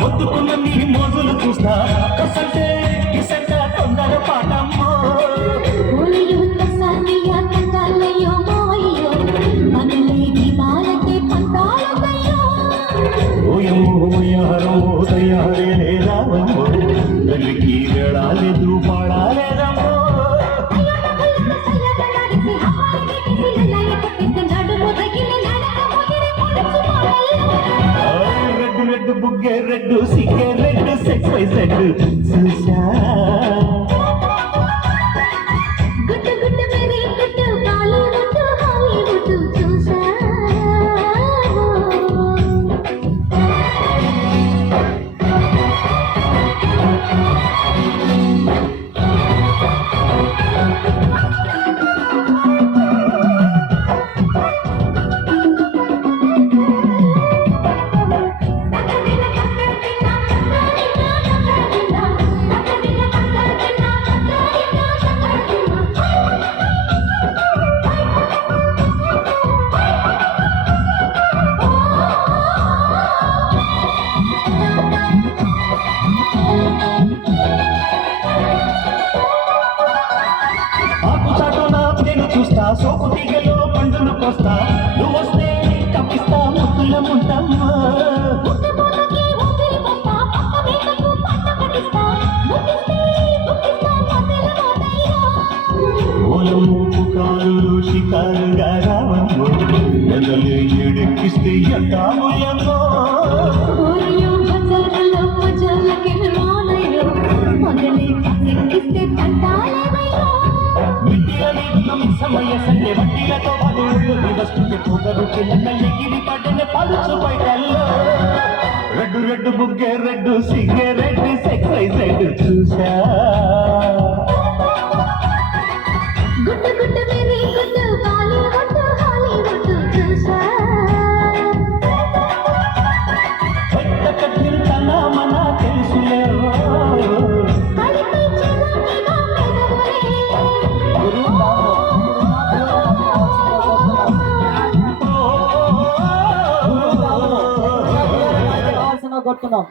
మొత్తుకున్న నీ మోజులు చూస్తా కసంటే కిసంట తొందర పాటమ్మో తయారే రావమ్మో తల్లికి వేళాలేదు పాడాలేదమ్మో రెడ్డు రెడ్డు బుగ్గే రెడ్డు సిగ్గే రెడ్డు సెక్స్ వై సెడ్ చూసా చూస్తా సోపు తీగలో పండును కోస్తా నువ్వు వస్తే కప్పిస్తా ముద్దుల ముంటమ్మా ఓలము కాలు షికారుగా రావమ్మో ఎదలు ఎడెక్కిస్తే ఎట్టాముయమ్మో సమయ సండే వడ్డీలతో వస్తుంటే పొగరు చిన్నల్లి గిరి పడ్డనే పలుచు బయటల్లో రెడ్డు రెడ్డు బుగ్గే రెడ్డు సిగ్గే రెడ్డు సెక్స్ వైజ్ రెడ్డు చూసా గుడ్డు గుడ్డు మేరీ గుడ్డు బాలీవుడ్ హాలీవుడ్ చూసా పెద్ద కట్టిల్తనా మన తెలుసులేవో కొట్టున్నాం.